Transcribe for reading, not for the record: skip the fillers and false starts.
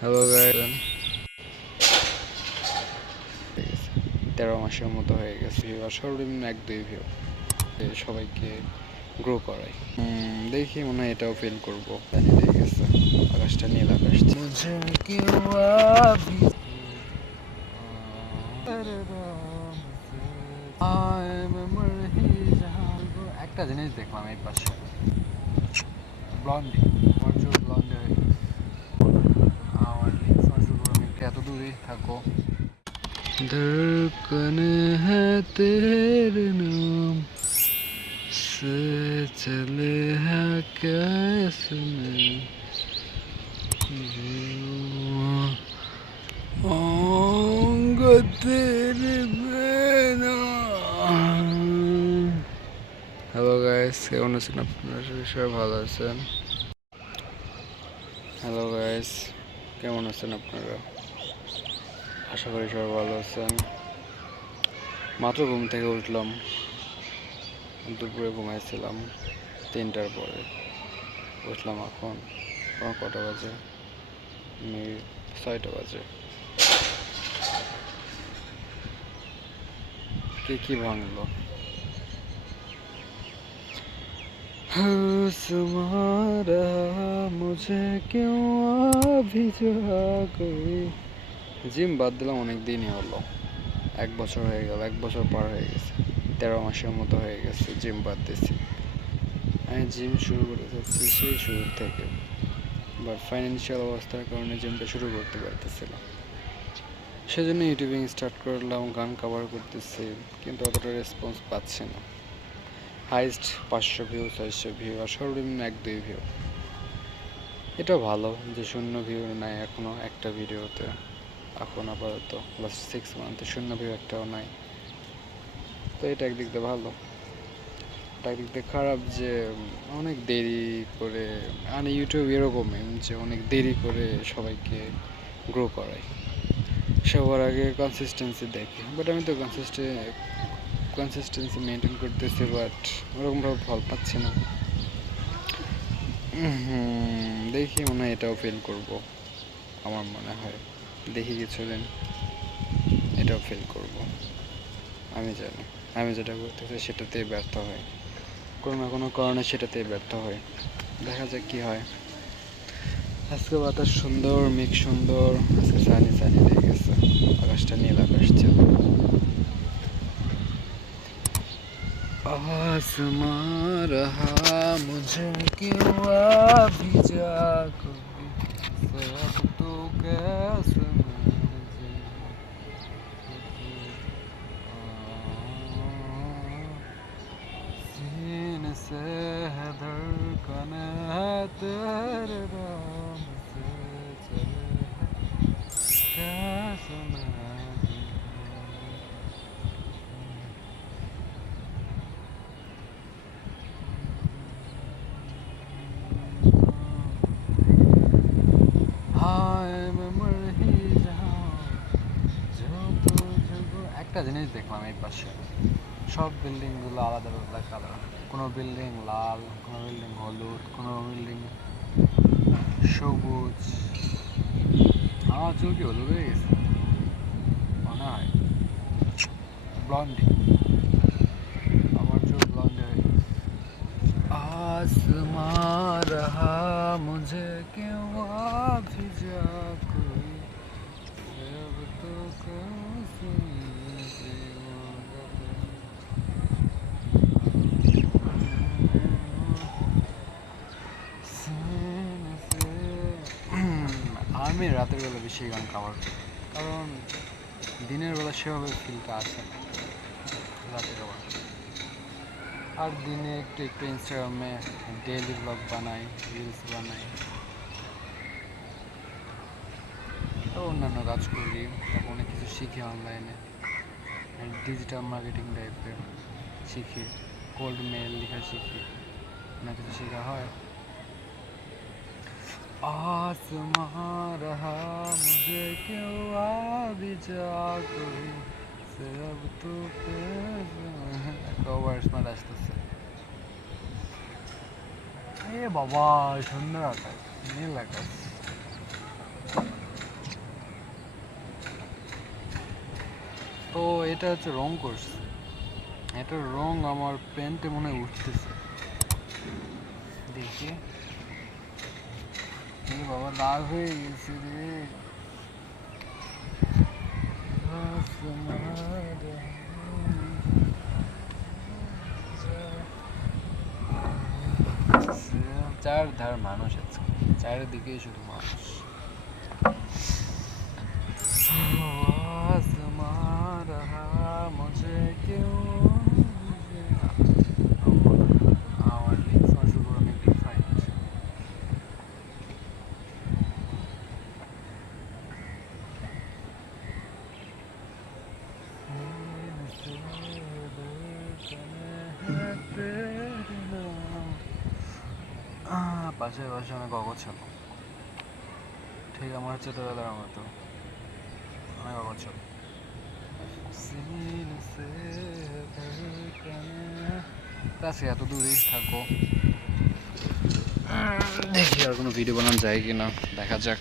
Hello guys, 13 মাসের মতো হয়ে গেছে। সর্বনিম্ন 1-2 ভিউ সবাইকে গ্রো করাই। দেখি মনে হয় এটাও ফিল করবো। জানি দিয়ে গেছে আকাশটা নীল আকাশ। মুঝে কেউ আভি একটা জিনিস দেখলাম এই পাশে ব্লন্ডি প্রচুর ব্লন্ডি হয়ে গেছে। আমার এত দূরেই থাকো। धड़कन है तेरे नाम से चले हैं कैसे में आऊंगा तेरे बिना। হ্যালো গাইস, কেমন আছেন আপনারা? সবাই ভালো আছেন? হ্যালো গাইস, কেমন আছেন আপনারা? আশা করি সবাই ভালো আছেন। মাত্র ঘুম থেকে উঠলাম, দুপুরে ঘুমাইছিলাম 3টার পরে, উঠলাম এখন কটা বাজে, 6টা বাজে। কি ভাঙলো? तुम्हारा मुझे क्यों अभी कोई। জিম বাদ দিলাম অনেক দিনই হলো, 1 বছর হয়ে গেল, 1 বছর পার হয়ে গেছে, 13 মাসের মতো হয়ে গেছে জিম বাদ দিয়েছি। আমি জিম শুরু করে যাচ্ছি সেই শুরু থেকে, বাট ফাইন্যান্সিয়াল অবস্থার কারণে জিমটা শুরু করতে পারতেছিলাম। সেজন্য ইউটিউবিং স্টার্ট করলাম, গান কভার করতেছি, কিন্তু অতটা রেসপন্স পাচ্ছি না। হাইস্ট 500 ভিউ, 600 ভিউ, আর সর্বনিম্ন 1-2 ভিউ। এটা ভালো যে 0 ভিউ নাই এখনো একটা ভিডিওতে। এখন আপাতত লাস্ট 6 মান্থে 0 ভিউ একটাও নাই। তো এটা একদিক দিয়ে ভালো, একদিক দিয়ে খারাপ যে অনেক দেরি করে, মানে ইউটিউব এরকমই যে অনেক দেরি করে সবাইকে গ্রো করায়। সবার আগে কনসিস্টেন্সি দেখে, বাট আমি তো কনসিস্টেন্সি মেনটেন করতেছি, বাট ওরকমভাবে ফল পাচ্ছি না। দেখি মনে হয় এটাও ফিল করবো, আমার মনে হয় দেখি কিছুদিন এটাও ফিল করব। আমি জানি আমি যেটা করতেছি সেটাতেই ব্যর্থ হয়, কোনো না কোনো কারণে সেটাতেই ব্যর্থ হয়। দেখা যাক কি হয়। আজকে বাতাস সুন্দর, মেঘ সুন্দর, আজকে সানি সানি লেগে গেছে, আকাশটা নীল আকাশ ছিল। आसमां रहा मुझे क्यों अभी जागो, सब तो कैसे सीने से है धड़कन है तेरे नाम से चले कैसे मैं একটা জিনিস দেখলাম এই পাশে সব বিল্ডিংগুলো আলাদা আলাদা কালার। কোনো বিল্ডিং লাল, কোনো বিল্ডিং হলুদ, কোনো বিল্ডিং সবুজ। আমার চুল কি হলুদ হয়ে গেছে মনে হয়, ব্লন্ডি, আমার চুল ব্লন্ডি হয়ে গেছে। आसमां रहा मुझे क्यों अभी जा कोई, अब तो कैसे আমি রাতের বেলা বেশি গান কভার করি, কারণ দিনের বেলা সেভাবে ফিলটা আসে না রাতের বেলা। আর দিনে একটু একটু ইনস্টাগ্রামে ডেইলি ব্লগ বানাই, রিলস বানাই, অন্যান্য কাজ করি, তারপর অনেক কিছু শিখি অনলাইনে, ডিজিটাল মার্কেটিং টাইপের শিখি, কোল্ড মেল লেখা শিখি, অনেক কিছু শেখা হয়। आसमां रहा मुझे क्यों अभी जा कोई, से अब तो कैसे। একটা ওভার স্মার্ট আসতেছে। এ বাবা, সুন্দর আকাশ, নীল আকাশ। তো এটা হচ্ছে রং করছে, এটার রং আমার প্যান্টে মনে হয় উঠতেছে। দেখি, এ বাবা দাগ হয়ে গেছে রে। চারধার মানুষ আছে, চারিদিকেই শুধু মানুষ। মুঝে কেউ আমার লিপস আছে অনেক ডিফাইন্ড। পাশে পাশে অনেক অগোছাল, ঠিক আমার ছোটবেলার মতো অনেক অগোছাল। আজকে এত দূরেই থাকো, দেখি আর কোনো ভিডিও বানানো যায় কিনা, দেখা যাক।